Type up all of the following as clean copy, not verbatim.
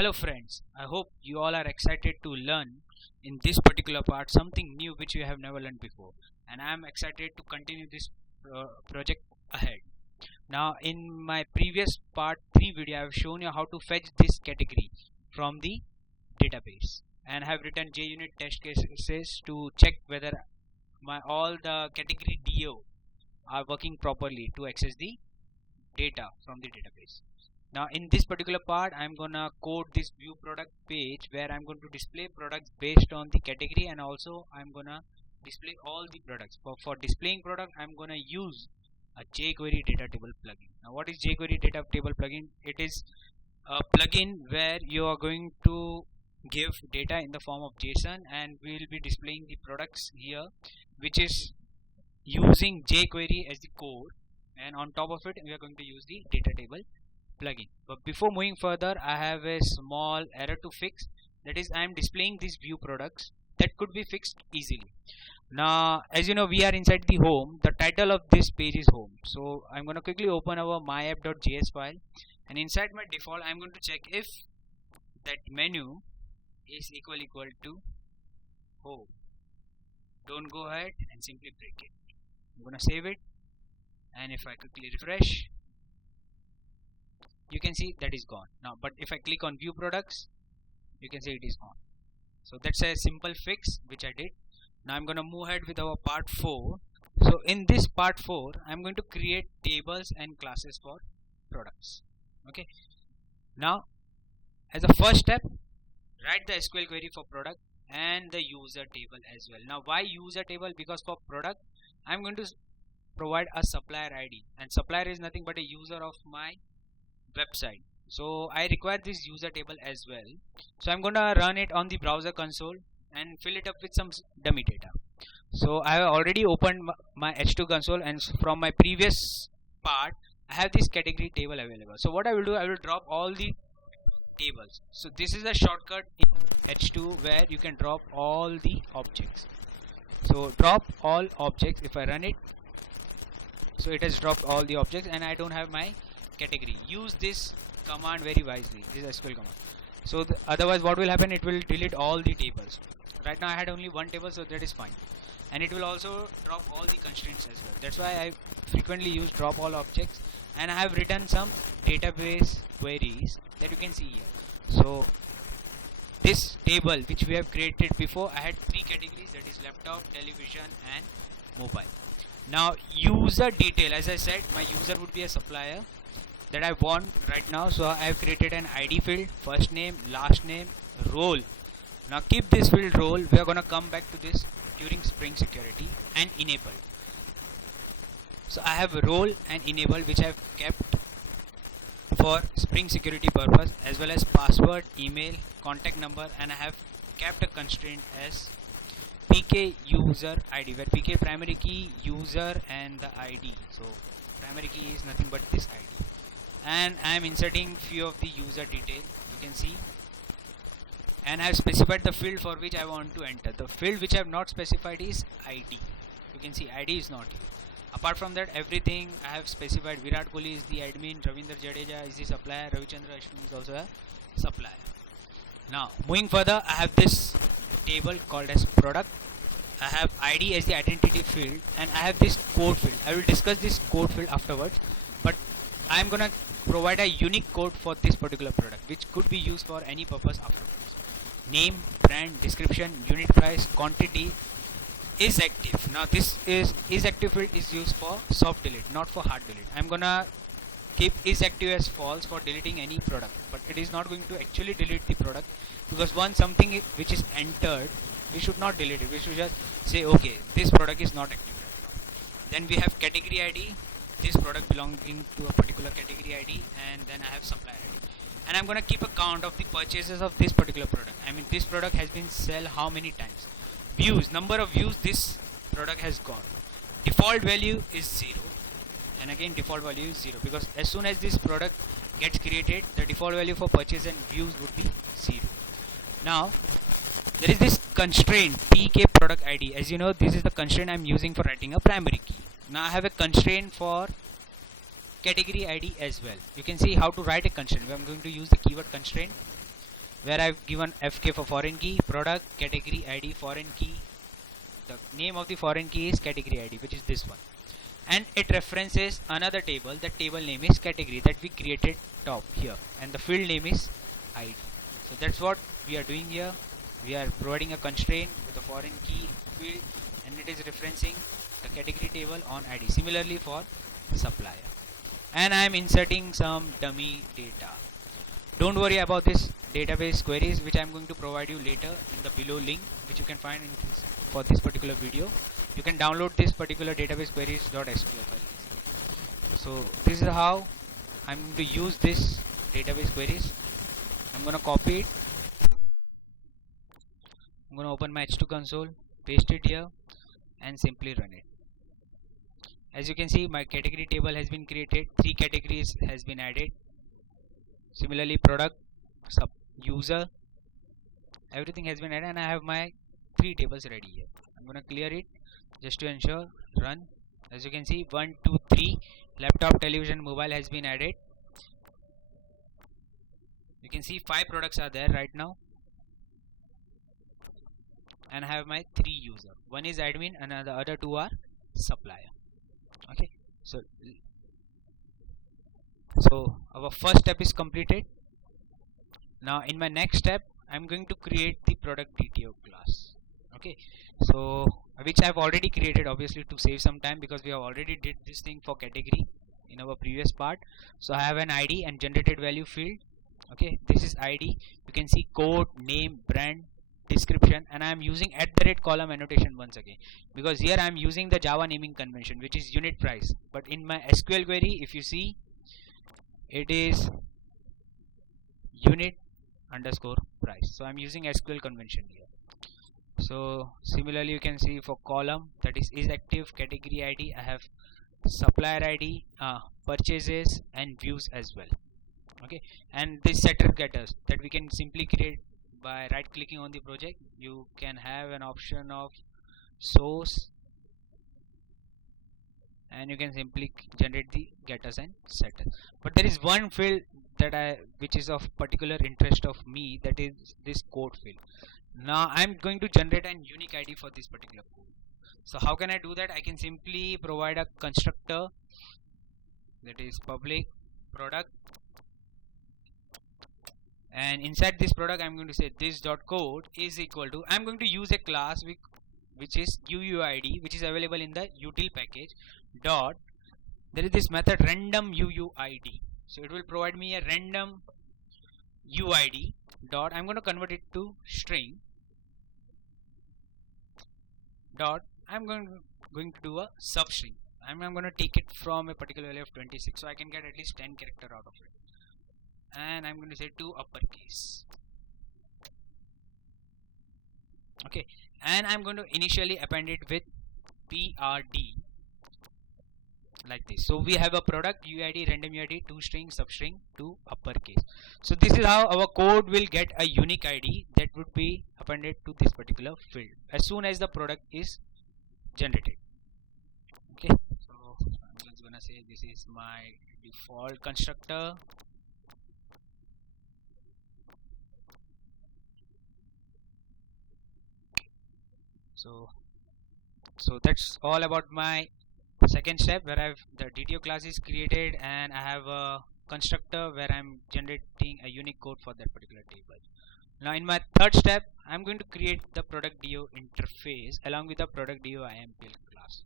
Hello friends, I hope you all are excited to learn in this particular part something new which you have never learned before, and I am excited to continue this project ahead. Now in my previous part 3 video I have shown you how to fetch this category from the database and have written JUnit test cases to check whether all the category DAO are working properly to access the data from the database. Now in this particular part I'm gonna code this view product page where I'm going to display products based on the category, and also I'm gonna display all the products. For displaying product I'm gonna use a jQuery data table plugin. Now what is jQuery data table plugin? It is a plugin where you are going to give data in the form of JSON, and we will be displaying the products here, which is using jQuery as the core, and on top of it we are going to use the data table plugin. But before moving further, I have a small error to fix. That is, I am displaying these view products that could be fixed easily. Now as you know, we are inside the home. The title of this page is home, so I'm going to quickly open our myapp.js file, and inside my default I'm going to check if that menu is equal to home. Don't go ahead and simply break it. I'm going to save it, and if I quickly refresh, you can see that is gone now. But if I click on view products, you can see it is gone. So that's a simple fix which I did. Now I'm going to move ahead with our part 4. So in this part 4 I'm going to create tables and classes for products. Okay, now as a first step, write the SQL query for product and the user table as well. Now why user table? Because for product I'm going to provide a supplier ID, and supplier is nothing but a user of my website, so I require this user table as well. So I'm gonna run it on the browser console and fill it up with some dummy data. So I have already opened my H2 console, and from my previous part I have this category table available. So what I will do, I will drop all the tables. So this is a shortcut in H2 where you can drop all the objects. So drop all objects. If I run it, so it has dropped all the objects, and I don't have my category. Use this command very wisely, this SQL command. So otherwise what will happen, it will delete all the tables. Right now I had only one table, so that is fine, and it will also drop all the constraints as well. That's why I frequently use drop all objects, and I have written some database queries that you can see here. So this table which we have created before, I had 3 categories, that is laptop, television and mobile. Now user detail, as I said, my user would be a supplier that I want right now. So I have created an ID field, first name, last name, role. Now keep this field role. We are gonna come back to this during Spring Security and enable. So I have a role and enable which I have kept for Spring Security purpose, as well as password, email, contact number, and I have kept a constraint as PK user ID, where PK primary key, user and the ID. So primary key is nothing but this ID. And I am inserting few of the user detail, you can see, and I have specified the field for which I want to enter. The field which I have not specified is ID. You can see ID is not here. Apart from that, everything I have specified. Virat Kohli is the admin, Ravinder Jadeja is the supplier, Ravichandra Ashwin is also a supplier. Now moving further, I have this table called as product. I have ID as the identity field, and I have this code field. I will discuss this code field afterwards, but I am gonna provide a unique code for this particular product which could be used for any purpose afterwards. Name, brand, description, unit price, quantity, is active. Now this is active field is used for soft delete, not for hard delete. I'm gonna keep is active as false for deleting any product, but it is not going to actually delete the product, because once something which is entered, we should not delete it. We should just say, okay, this product is not active right now. Then we have category ID, this product belonging to a particular category ID, and then I have supplier ID, and I'm gonna keep a count of the purchases of this particular product. I mean, this product has been sold how many times, views, number of views this product has got. Default value is 0, and again default value is 0, because as soon as this product gets created, the default value for purchase and views would be 0. Now there is this constraint PK product ID. As you know, this is the constraint I'm using for writing a primary key. Now I have a constraint for category ID as well. You can see how to write a constraint. I'm going to use the keyword constraint. where I've given FK for foreign key, product, category ID, foreign key. The name of the foreign key is category ID, which is this one, and it references another table. The table name is category that we created top here, and the field name is ID. So that's what we are doing here. We are providing a constraint with a foreign key field, and it is referencing the category table on ID. Similarly for supplier, and I am inserting some dummy data. Don't worry about this database queries, which I am going to provide you later in the below link, which you can find in this, for this particular video. You can download this particular database queries.sql file. So this is how I'm going to use this database queries. I'm going to copy it. I'm going to open my H2 console, paste it here, and simply run it. As you can see, my category table has been created. 3 categories has been added. Similarly, product, sub, user, everything has been added, and I have my 3 tables ready here. I'm going to clear it just to ensure run. As you can see, 1, 2, 3, laptop, television, mobile has been added. You can see 5 products are there right now, and I have my 3 user. One is admin and the other 2 are supplier. Okay, so our first step is completed. Now in my next step, I'm going to create the ProductDAO class. Okay, so which I've already created, obviously, to save some time, because we have already did this thing for category in our previous part. So I have an ID and generated value field. Okay, this is ID. You can see code, name, brand, description, and I am using @ column annotation once again, because here I am using the Java naming convention, which is unit price. But in my SQL query, if you see, it is unit underscore price. So I'm using SQL convention here. So similarly, you can see for column, that is active, category ID, I have supplier ID, purchases, and views as well. Okay, and this setter getters that we can simply create by right clicking on the project. You can have an option of source, and you can simply generate the getters and setters. But there is one field that which is of particular interest of me, that is this code field. Now I'm going to generate an unique ID for this particular code. So how can I do that? I can simply provide a constructor that is public product, and inside this product I'm going to say this.code is equal to, I'm going to use a class which is UUID, which is available in the util package dot, there is this method random UUID. So it will provide me a random UID dot, I'm going to convert it to string dot, I'm going to do a substring. I'm going to take it from a particular value of 26, so I can get at least 10 character out of it. And I'm going to say to uppercase. Okay, and I'm going to initially append it with PRD like this. So we have a product UID, random UID, to string, substring, to uppercase. So this is how our code will get a unique ID that would be appended to this particular field as soon as the product is generated. Okay, so I'm just gonna say this is my default constructor. So that's all about my second step, where the DTO class is created and I have a constructor where I'm generating a unique code for that particular table. Now in my third step, I'm going to create the ProductDAO interface along with the ProductDAOImpl class.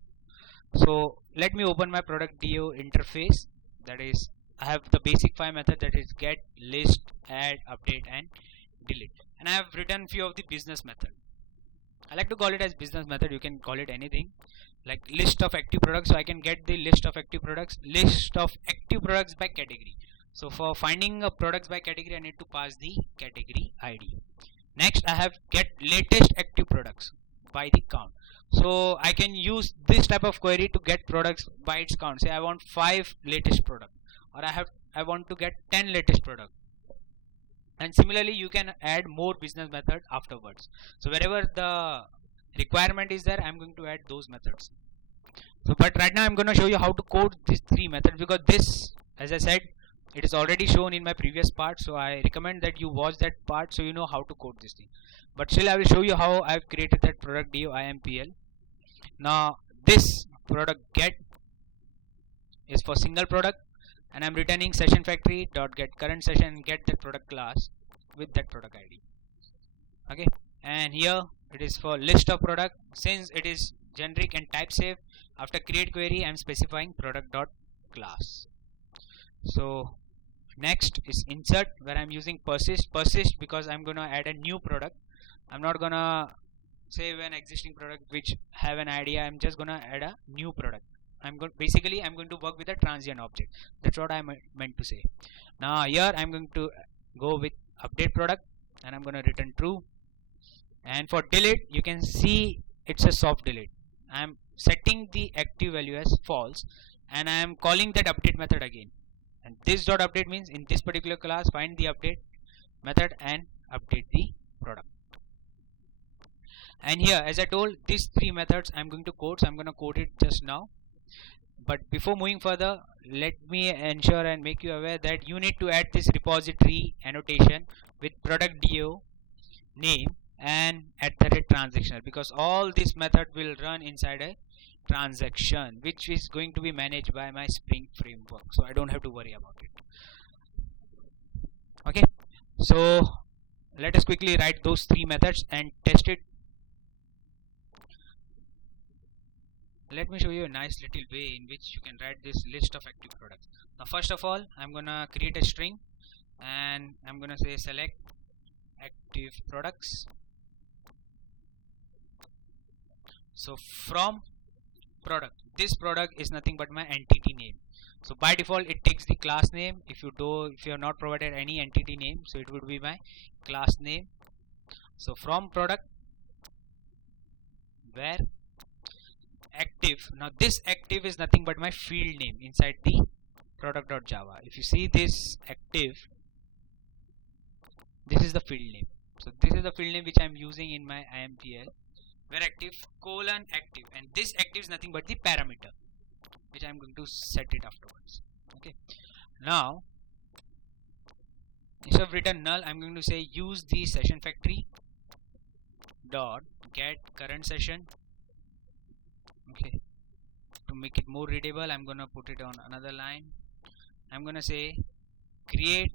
So let me open my ProductDAO interface. That is, I have the basic 5 method, that is get, list, add, update, and delete. And I have written few of the business method. I like to call it as business method. You can call it anything, like list of active products. So I can get the list of active products, list of active products by category. So for finding products by category, I need to pass the category ID. Next, I have get latest active products by the count. So I can use this type of query to get products by its count. Say I want 5 latest products, or I want to get 10 latest products. And similarly, you can add more business method afterwards. So wherever the requirement is there, I'm going to add those methods. So but right now I'm going to show you how to code these 3 methods, because this, as I said, it is already shown in my previous part, so I recommend that you watch that part so you know how to code this thing. But still I will show you how I've created that ProductDAOImpl. Now this product get is for single product, and I'm returning session factory dot get current session and get that product class with that product ID. Okay, and here it is for list of product. Since it is generic and type safe, after create query I'm specifying product dot class. So next is insert, where I'm using persist because I'm gonna add a new product. I'm not gonna save an existing product which have an idea. I'm just gonna add a new product. I'm going to work with a transient object. That's what I meant to say. Now here I'm going to go with update product and I'm going to return true. And for delete, you can see it's a soft delete. I'm setting the active value as false and I'm calling that update method again. And this dot update means in this particular class find the update method and update the product. And here, as I told, these three methods I'm going to code, so I'm going to code it just now. But before moving further, let me ensure and make you aware that you need to add this repository annotation with ProductDAO name and @transactional, because all this method will run inside a transaction which is going to be managed by my Spring framework, so I don't have to worry about it. Okay, so let us quickly write those three methods and test it. Let me show you a nice little way in which you can write this list of active products. Now first of all, I'm gonna create a string and I'm gonna say select active products. So from product, this product is nothing but my entity name. So by default it takes the class name. If you have not provided any entity name, so it would be my class name. So from product where active, now this active is nothing but my field name inside the product.java. If you see this active, this is the field name. So this is the field name which I'm using in my IMPL, where active colon active, and this active is nothing but the parameter which I'm going to set it afterwards. Okay, now instead of return null, I'm going to say use the session factory dot get current session. Okay, to make it more readable, I'm gonna put it on another line. I'm gonna say create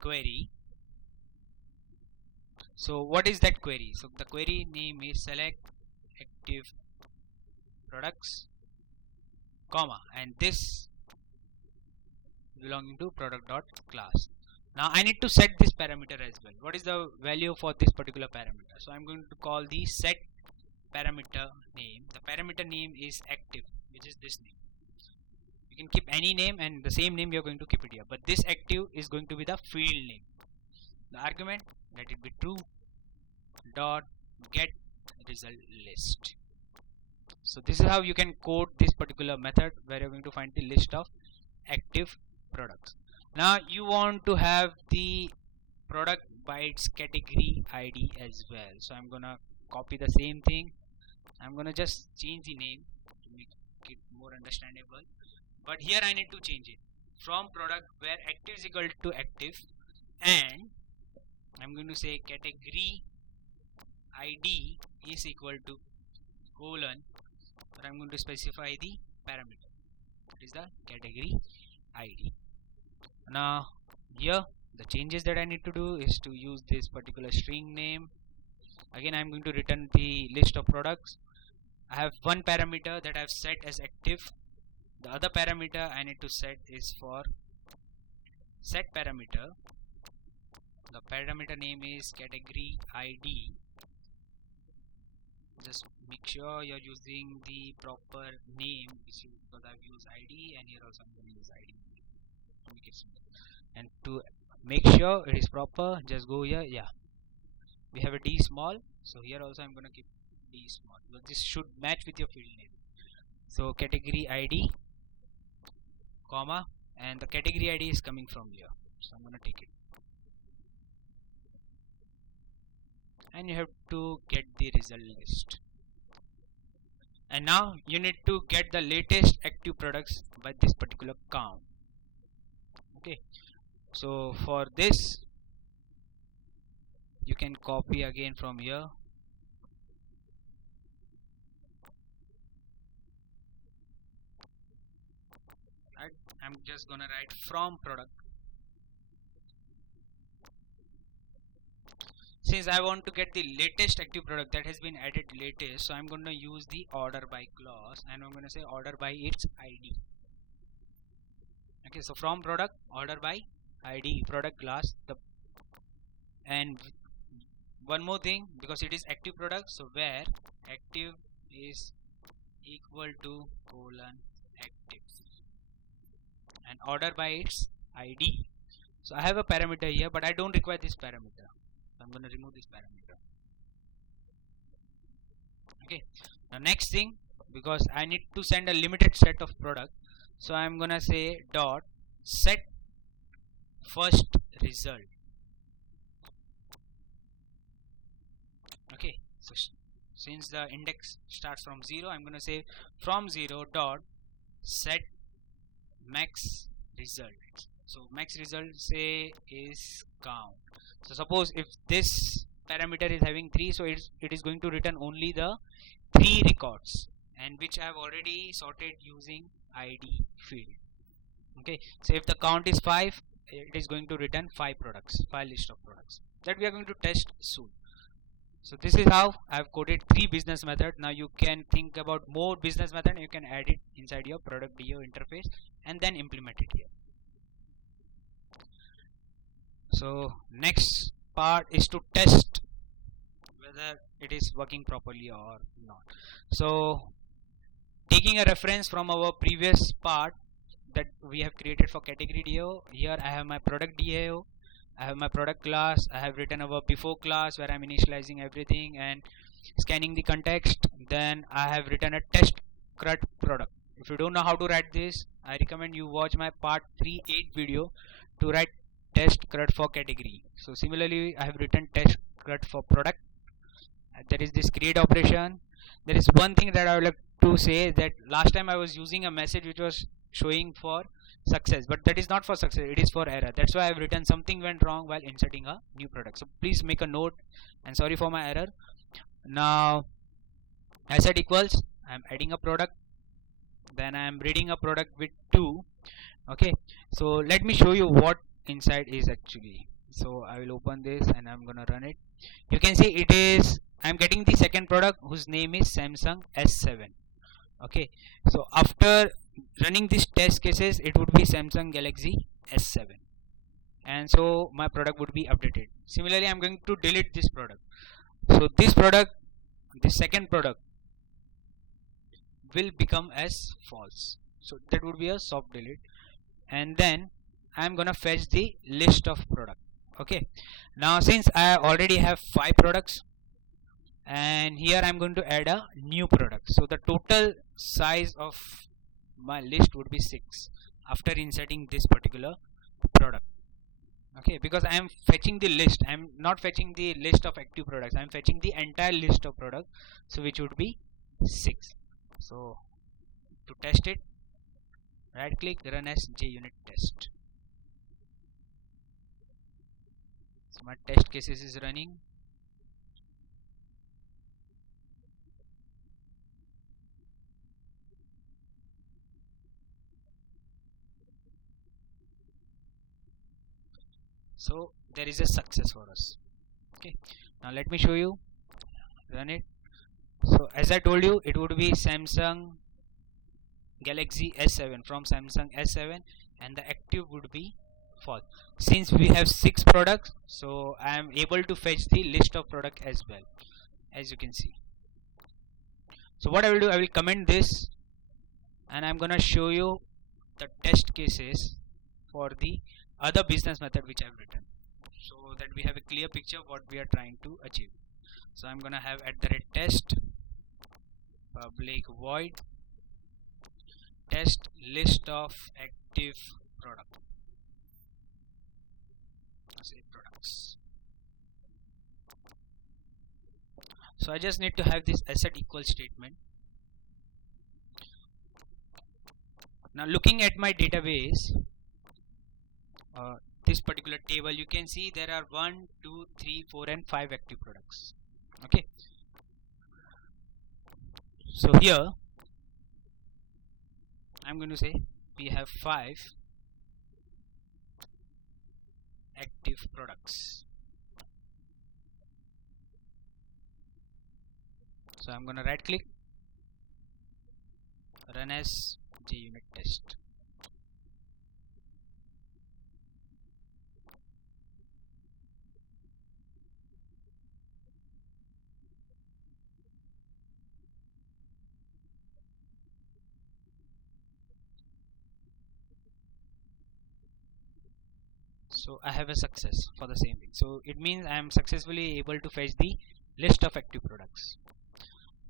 query. So what is that query? So the query name is select active products, comma, and this belonging to product.class. Now I need to set this parameter as well. What is the value for this particular parameter? So I'm going to call the set parameter name. The parameter name is active, which is this name. You can keep any name and the same name you're going to keep it here, but this active is going to be the field name. The argument, let it be true dot get result list. So this is how you can code this particular method where you're going to find the list of active products. Now you want to have the product by its category ID as well. So I'm gonna copy the same thing. I'm gonna just change the name to make it more understandable, but here I need to change it from product where active is equal to active, and I'm going to say category ID is equal to colon, but I'm going to specify the parameter. It is the category ID. Now here the changes that I need to do is to use this particular string name. Again I'm going to return the list of products. I have one parameter that I've set as active. The other parameter I need to set is for set parameter. The parameter name is category ID. Just make sure you're using the proper name, because I've used ID and here also I'm going to use ID to make it simple. And to make sure it is proper, just go here. Yeah, we have a D small, so here also I'm going to keep D small, because this should match with your field name. So category ID, comma, and the category ID is coming from here, so I'm going to take it. And you have to get the result list. And now you need to get the latest active products by this particular count. Okay, so for this you can copy again from here. I'm just gonna write from product. Since I want to get the latest active product that has been added latest, so I'm going to use the order by clause, and I'm going to say order by its ID. Okay, so from product, order by ID, product class. And one more thing, because it is active product, so where active is equal to colon active, and order by its ID. So I have a parameter here, but I don't require this parameter. I'm going to remove this parameter. Okay, now next thing, because I need to send a limited set of product, so I'm gonna say dot set first result. Okay, so since the index starts from 0, I'm gonna say from 0 dot set max result. So max result say is count. So suppose if this parameter is having 3, so it is going to return only the 3 records, and which I have already sorted using ID field. Okay, so if the count is 5, it is going to return 5 products, 5 list of products that we are going to test soon. So this is how I have coded 3 business methods. Now you can think about more business method, you can add it inside your ProductDAO interface and then implement it here. So next part is to test whether it is working properly or not. So taking a reference from our previous part that we have created for category DAO, here I have my product DAO, I have my product class, I have written our before class where I'm initializing everything and scanning the context. Then I have written a test CRUD product. If you don't know how to write this, I recommend you watch my part 3.8 video to write test CRUD for category. So similarly, I have written test CRUD for product. There is this create operation. There is one thing that I would like to say, that last time I was using a message which was showing for success, but that is not for success, it is for error. That's why I have written something went wrong while inserting a new product. So please make a note, and sorry for my error. Now asset equals, I'm adding a product, then I'm reading a product with 2. Okay, so let me show you what inside is actually. So I will open this and I'm gonna run it. You can see it is, I'm getting the second product whose name is Samsung S7. Okay, so after running these test cases, it would be Samsung Galaxy S7, and so my product would be updated. Similarly, I'm going to delete this product. So this product, this second product, will become as false. So that would be a soft delete, and then I'm gonna fetch the list of product. Okay, now since I already have 5 products, and here I'm going to add a new product, so the total size of my list would be 6 after inserting this particular product. Okay, because I am fetching the list, I am not fetching the list of active products, I am fetching the entire list of products, so which would be 6. So to test it, right click, run as JUnit test. So my test cases is running. So there is a success for us. Okay, now let me show you, run it. So as I told you, it would be Samsung Galaxy S7, from Samsung S7, and the active would be false. Since we have 6 products, so I am able to fetch the list of product as well, as you can see. So what I will do, I will comment this and I'm gonna show you the test cases for the other business method which I have written, so that we have a clear picture of what we are trying to achieve. So I'm gonna have @test public void test list of active product, say products. So I just need to have this asset equal statement. Now looking at my database, this particular table, you can see there are 1, 2, 3, 4 and 5 active products. Okay, so here I'm going to say we have 5 active products. So I'm going to right click, run as JUnit test. So I have a success for the same thing. So it means I am successfully able to fetch the list of active products.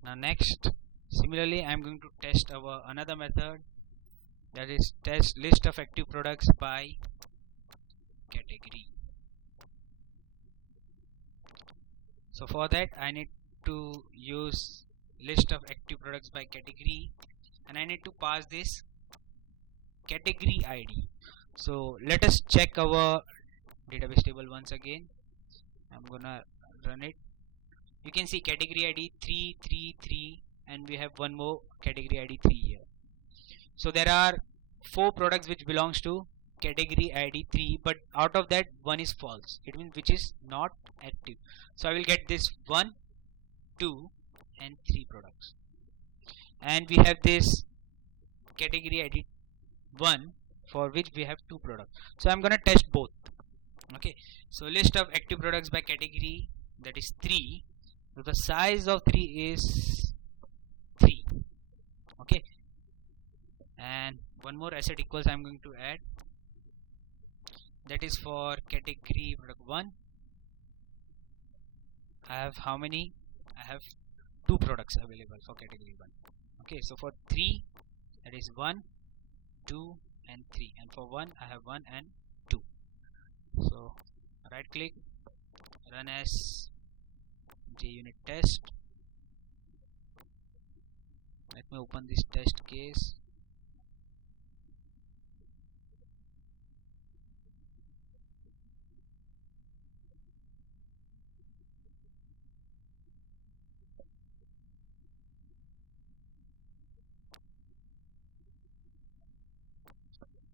Now next, similarly I am going to test our another method, that is test list of active products by category. So for that I need to use list of active products by category, and I need to pass this category ID. So let us check our database table once again. I'm gonna run it. You can see category ID 333 and we have one more category ID 3 here. So there are 4 products which belongs to category ID 3, but out of that one is false. It means which is not active. So I will get this 1, 2 and 3 products. And we have this category ID 1 for which we have 2 products. So I'm gonna test both. Okay, so list of active products by category, that is 3. So the size of 3 is 3. Okay, and one more asset equals I'm going to add, that is for category product 1. I have how many? I have 2 products available for category 1. Okay, so for 3 that is 1, 2 and 3, and for 1 I have 1 and 2. So right click, run as JUnit test. Let me open this test case.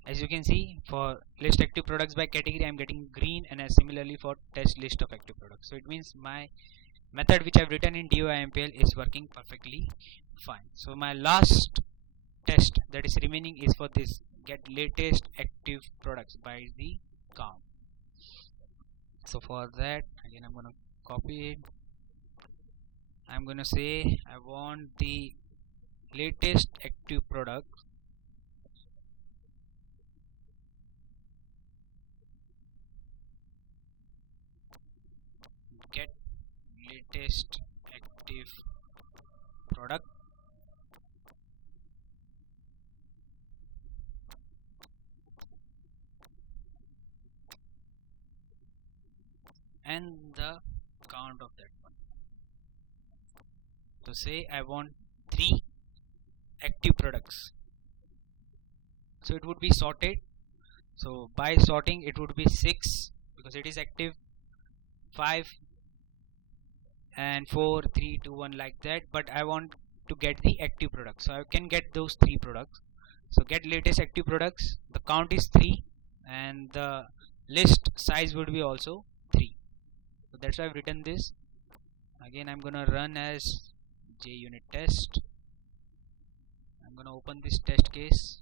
As you can see, for list active products by category I am getting green, and as similarly for test list of active products. So it means my method which I have written in DAOImpl is working perfectly fine. So my last test that is remaining is for this get latest active products by the count. So for that again I'm gonna copy it. I'm gonna say I want the latest active product get latest active product and the count of that one. So say I want 3 active products, so it would be sorted. So by sorting it would be 6 because it is active, 5 and 4, 3, 2, 1 like that, but I want to get the active products, so I can get those 3 products. So get latest active products, the count is 3 and the list size would be also 3. So that's why I've written this. Again I'm gonna run as JUnit test. I'm gonna open this test case.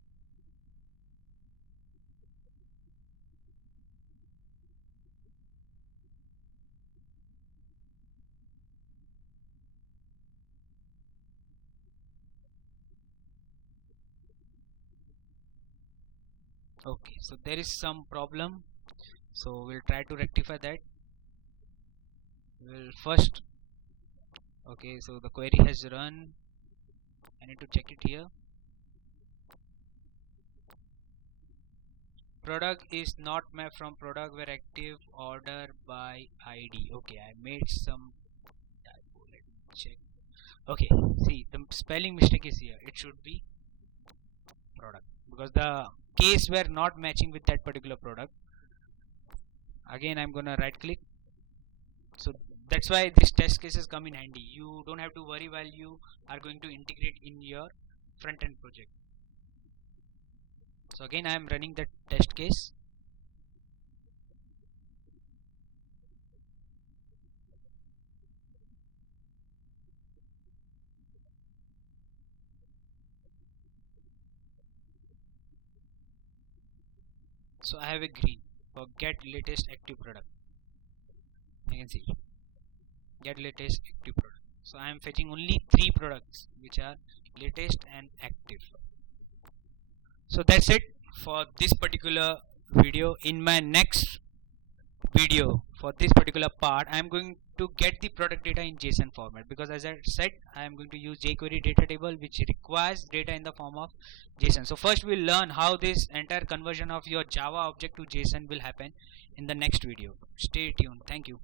Okay, so there is some problem, so we'll try to rectify that. We'll first, okay, so the query has run. I need to check it here. Product is not mapped from product where active order by ID. Okay, I made some typo. Let me check. Okay, see the spelling mistake is here. It should be product because the case were not matching with that particular product. Again I'm gonna right click. So that's why this test cases come in handy. You don't have to worry while you are going to integrate in your front end project. So again I am running the test case. So I have a green for get latest active product. You can see get latest active product. So I am fetching only 3 products which are latest and active. So that's it for this particular video. In my next video for this particular part I am going to get the product data in JSON format, because as I said I am going to use jQuery data table which requires data in the form of JSON. So first we'll learn how this entire conversion of your Java object to JSON will happen in the next video. Stay tuned. Thank you.